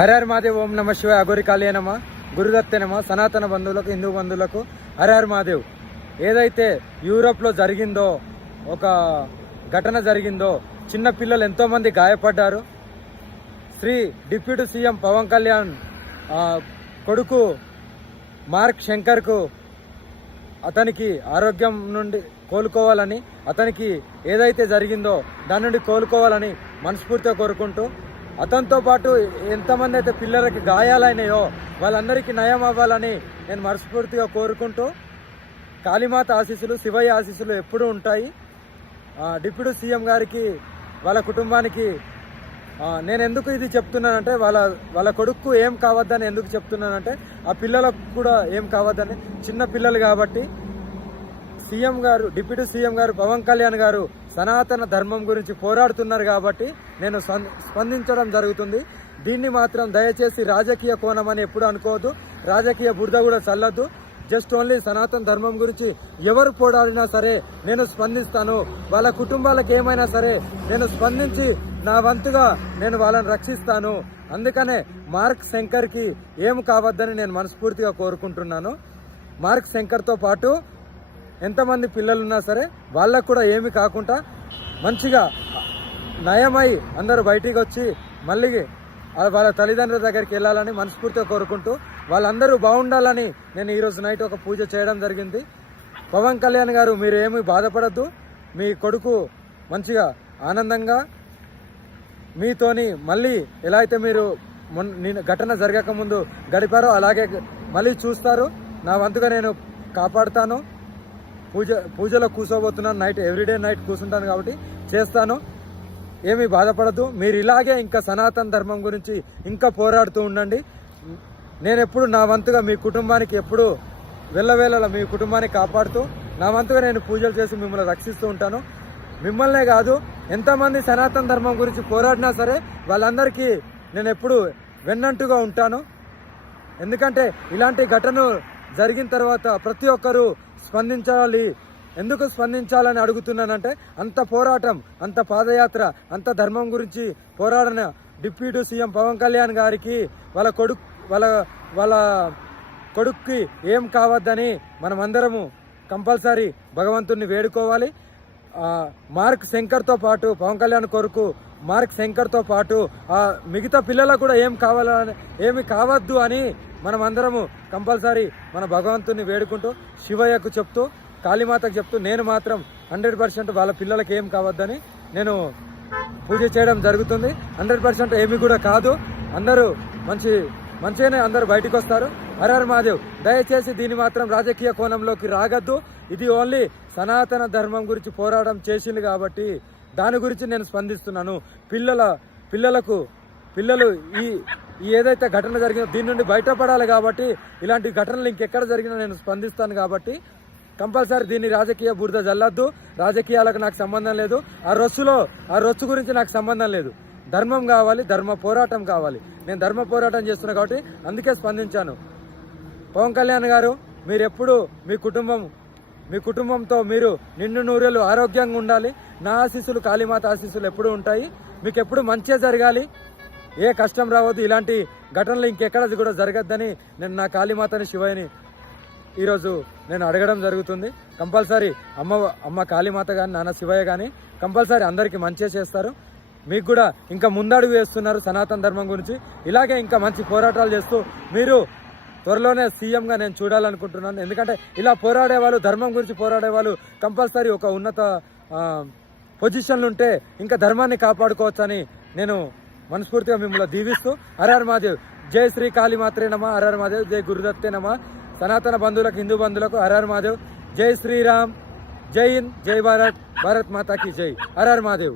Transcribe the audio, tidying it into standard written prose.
హర హర మహాదేవ్. ఓం నమ శివాయ. అఘోరి కాళీయ నమ, గురుదత్తే నమ. సనాతన బంధువులకు, హిందూ బంధువులకు హర హర మహాదేవ్. ఏదైతే యూరోప్లో జరిగిందో, ఒక ఘటన జరిగిందో, చిన్న పిల్లలు ఎంతోమంది గాయపడ్డారు. శ్రీ డిప్యూటీ సీఎం పవన్ కళ్యాణ్ కొడుకు మార్క్ శంకర్కు అతనికి ఆరోగ్యం నుండి కోలుకోవాలని, అతనికి ఏదైతే జరిగిందో దాని నుండి కోలుకోవాలని మనస్ఫూర్తిగా కోరుకుంటూ, అతనితో పాటు ఎంతమంది అయితే పిల్లలకి గాయాలైనాయో వాళ్ళందరికీ నయం అవ్వాలని నేను మనస్ఫూర్తిగా కోరుకుంటూ, కాళీమాత ఆశీస్సులు, శివయ్య ఆశీస్సులు ఎప్పుడూ ఉంటాయి. డిప్యూటీ సీఎం గారికి, వాళ్ళ కుటుంబానికి నేను ఎందుకు ఇది చెప్తున్నానంటే, వాళ్ళ కొడుకు ఏం కావద్దని ఎందుకు చెప్తున్నానంటే, ఆ పిల్లలకు కూడా ఏం కావద్దని. చిన్న పిల్లలు కాబట్టి సీఎం గారు, డిప్యూటీ సీఎం గారు పవన్ కళ్యాణ్ గారు సనాతన ధర్మం గురించి పోరాడుతున్నారు కాబట్టి నేను స్పందించడం జరుగుతుంది. దీన్ని మాత్రం దయచేసి రాజకీయ కోణం అని ఎప్పుడు అనుకోవద్దు, రాజకీయ బురద కూడా చల్లద్దు. జస్ట్ ఓన్లీ సనాతన ధర్మం గురించి ఎవరు పోరాడినా సరే నేను స్పందిస్తాను. వాళ్ళ కుటుంబాలకు ఏమైనా సరే నేను స్పందించి నా వంతుగా నేను వాళ్ళని రక్షిస్తాను. అందుకనే మార్క్ శంకర్కి ఏం కావద్దని నేను మనస్ఫూర్తిగా కోరుకుంటున్నాను. మార్క్ శంకర్తో పాటు ఎంతమంది పిల్లలున్నా సరే వాళ్ళకు కూడా ఏమి కాకుండా మంచిగా నయమై అందరూ బయటికి వచ్చి మళ్ళీ వాళ్ళ తల్లిదండ్రుల దగ్గరికి వెళ్ళాలని మనస్ఫూర్తిగా కోరుకుంటూ, వాళ్ళందరూ బాగుండాలని నేను ఈరోజు నైట్ ఒక పూజ చేయడం జరిగింది. పవన్ కళ్యాణ్ గారు, మీరు ఏమీ బాధపడద్దు. మీ కొడుకు మంచిగా ఆనందంగా మీతోని మళ్ళీ ఎలా అయితే మీరు ఘటన జరగకముందు గడిపారో అలాగే మళ్ళీ చూస్తారు. నా వంతుగా నేను కాపాడుతాను. పూజలో కూర్చోబోతున్నాను. నైట్ ఎవ్రీడే నైట్ కూర్చుంటాను కాబట్టి చేస్తాను. ఏమీ బాధపడద్దు. మీరు ఇలాగే ఇంకా సనాతన ధర్మం గురించి ఇంకా పోరాడుతూ ఉండండి. నేను ఎప్పుడు నా వంతుగా మీ కుటుంబానికి ఎప్పుడు వెళ్ళవేళలా మీ కుటుంబాన్ని కాపాడుతూ నా వంతుగా నేను పూజలు చేసి మిమ్మల్ని రక్షిస్తూ ఉంటాను. మిమ్మల్నే కాదు, ఎంతమంది సనాతన ధర్మం గురించి పోరాడినా సరే వాళ్ళందరికీ నేను ఎప్పుడు వెన్నంటుగా ఉంటాను. ఎందుకంటే ఇలాంటి ఘటన జరిగిన తర్వాత ప్రతి ఒక్కరూ స్పందించాలి. ఎందుకు స్పందించాలని అడుగుతున్నానంటే, అంత పోరాటం, అంత పాదయాత్ర, అంత ధర్మం గురించి పోరాడిన డిప్యూటీ సీఎం పవన్ కళ్యాణ్ గారికి వాళ్ళ కొడుక్కి ఏం కావద్దని మనమందరము కంపల్సరీ భగవంతుడిని వేడుకోవాలి. మార్క్ శంకర్తో పాటు, పవన్ కళ్యాణ్ కొడుకు మార్క్ శంకర్తో పాటు మిగతా పిల్లలకు కూడా ఏమి కావద్దు అని మనమందరము కంపల్సరీ మన భగవంతుని వేడుకుంటూ, శివయ్యకు చెప్తూ, కాళీమాతకు చెప్తూ, నేను మాత్రం 100% వాళ్ళ పిల్లలకి ఏం కావద్దని నేను పూజ చేయడం జరుగుతుంది. 100% ఏమి కూడా కాదు. అందరూ మంచిగానే అందరూ బయటకు వస్తారు. హర హర మహాదేవ్. దయచేసి దీన్ని మాత్రం రాజకీయ కోణంలోకి రాగద్దు. ఇది ఓన్లీ సనాతన ధర్మం గురించి పోరాటం చేసింది కాబట్టి దాని గురించి నేను స్పందిస్తున్నాను. పిల్లలు ఈ ఏదైతే ఘటన జరిగిందో దీని నుండి బయటపడాలి కాబట్టి, ఇలాంటి ఘటనలు ఇంకెక్కడ జరిగినా నేను స్పందిస్తాను కాబట్టి కంపల్సరీ దీన్ని రాజకీయ బురద జల్లద్దు. రాజకీయాలకు నాకు సంబంధం లేదు. ఆ రొచ్చు గురించి నాకు సంబంధం లేదు. ధర్మం కావాలి, ధర్మ పోరాటం కావాలి. నేను ధర్మ పోరాటం చేస్తున్నా కాబట్టి అందుకే స్పందించాను. పవన్ కళ్యాణ్ గారు, మీరు ఎప్పుడు మీ కుటుంబంతో మీరు నిండు నూరేళ్ళు ఆరోగ్యంగా ఉండాలి. నా ఆశీస్సులు, కాళీమాత ఆశీస్సులు ఎప్పుడూ ఉంటాయి. మీకు ఎప్పుడు మంచిగా జరగాలి, ఏ కష్టం రావద్దు. ఇలాంటి ఘటనలు ఇంకెక్కడ కూడా జరగద్దని నేను నా కాళీమాతని, శివయ్యని ఈరోజు నేను అడగడం జరుగుతుంది. కంపల్సరీ అమ్మ కాళీమాత కానీ, నాన్న శివయ్య కానీ కంపల్సరీ అందరికీ మంచిగా చేస్తారు. మీకు కూడా ఇంకా ముందడుగు వేస్తున్నారు సనాతన ధర్మం గురించి. ఇలాగే ఇంకా మంచి పోరాటాలు చేస్తూ మీరు త్వరలోనే సీఎంగా నేను చూడాలనుకుంటున్నాను. ఎందుకంటే ఇలా పోరాడేవాళ్ళు, ధర్మం గురించి పోరాడేవాళ్ళు కంపల్సరీ ఒక ఉన్నత పొజిషన్లు ఉంటే ఇంకా ధర్మాన్ని కాపాడుకోవచ్చని నేను మనస్ఫూర్తిగా మిమ్మల్ని దీవిస్తూ, హర హర మహాదేవ్. జై శ్రీ కాళీమాత్రే నమ. హర హర మహాదేవ్. జై గురుదత్తే నమ. సనాతన బంధువులకు, హిందూ బంధువులకు హర హర మహాదేవ్. జై శ్రీరామ్, జై హింద్, జై భారత్, భారత్ మాతాకి జై. హర హర మహాదేవ్.